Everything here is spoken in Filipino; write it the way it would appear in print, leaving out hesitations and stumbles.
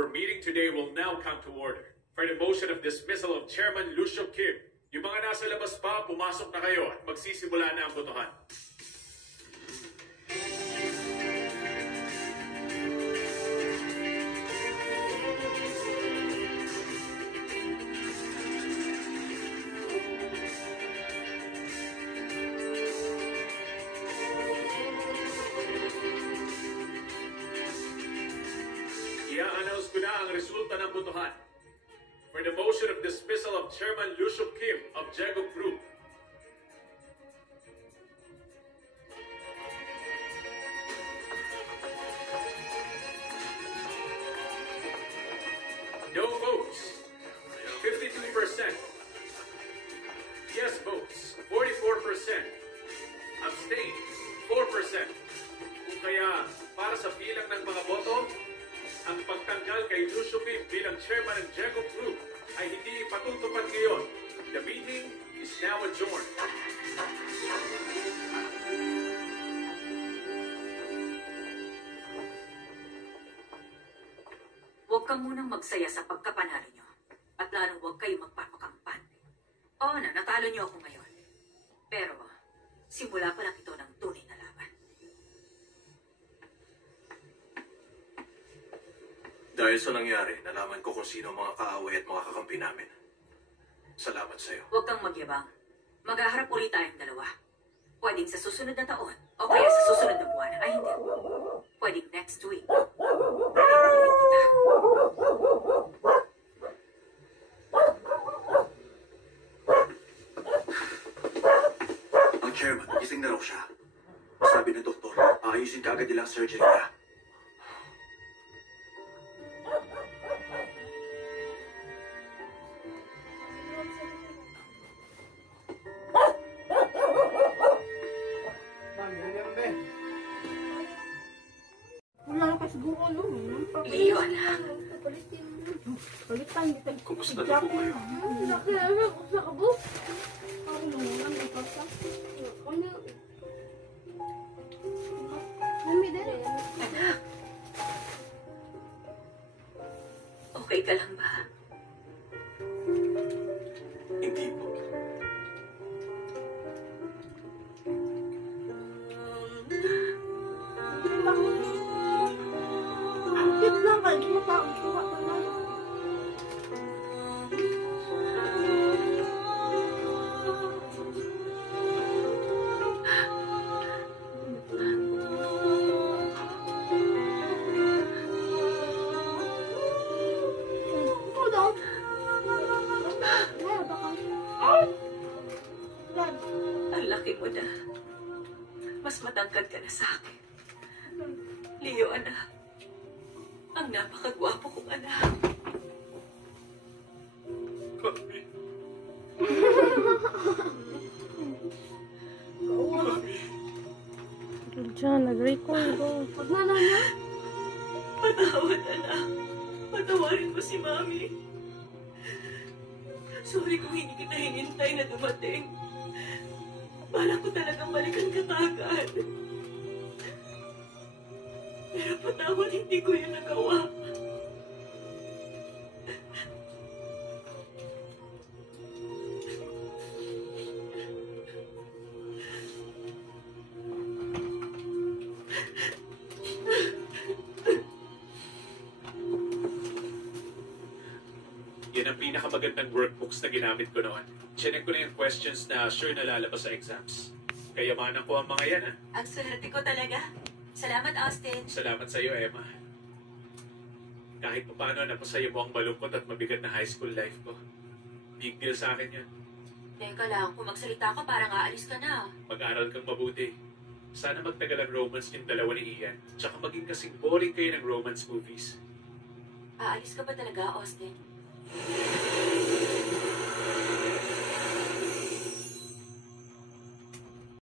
our meeting today will now come to order. For the motion of dismissal of Chairman Lucio Kim, yung mga nasa labas pa, pumasok na kayo at magsisimula na ang botohan. I-announce ko na ang resulta ng botohan. For the motion of dismissal of Chairman Lucio Kim of Jago Group. No votes, 52%. Yes votes, 44%. Abstain, 4%. Kung kaya, para sa bilang ng mga boto, ang pagtanggal kay Lucio Kim bilang chairman ng Jago Group ay hindi patutupad ngayon. The meeting is now adjourned. Huwag ka munang magsaya sa pagkapanalo nyo. At lalong huwag kayo magpapakampante. Oo na, natalo nyo ako ngayon. Pero, simula pa lang ito ng tunay na laban. Dahil sa nangyari, nalaman ko kung sino ang mga kaaway at mga kakampi namin. Salamat sa'yo. Huwag kang magyabang. Maghaharap ulit tayong dalawa. Pwedeng sa susunod na taon, o kaya sa susunod na buwan. Ay, hindi. Pwedeng next week. Pwedeng kita. Ang chairman, gising na raw siya. Sabi ng doktor, aayusin ka agad nila ang surgery niya. Leo, anak. Kumusta na po kayo? Anak. Okay ka lang ba? Hindi po. Ang laki mo na. Mas matangkad ka na sa akin. Leo, anak. Ang napakagwapo kong anak. Mami. Diyan, nag-record ko. Patawad, anak. Patawarin mo si Mami. Sorry kung hindi kita hinintay na dumating. Bala ko talagang balikan ka agad. Pero patawad, hindi ko yun nagawa. Yan ang pinakamagandang workbooks na ginamit ko noon. Chinek ko na yung questions na sure na lalabas sa exams. Kayamanan ko ang mga yan, ha? Ang swerte ko talaga. Salamat, Austin. Salamat sa iyo, Emma. Kahit pa paano, napasaya mo ang malungkot at mabigat na high school life ko. Big deal sa akin yun. Teka lang, kung magsalita ka, parang aalis ka na. Mag-aral kang mabuti. Sana magtagal ang romance yung dalawa ni Ian. Tsaka maging kasing boring kayo ng romance movies. Aalis ka ba talaga, Austin?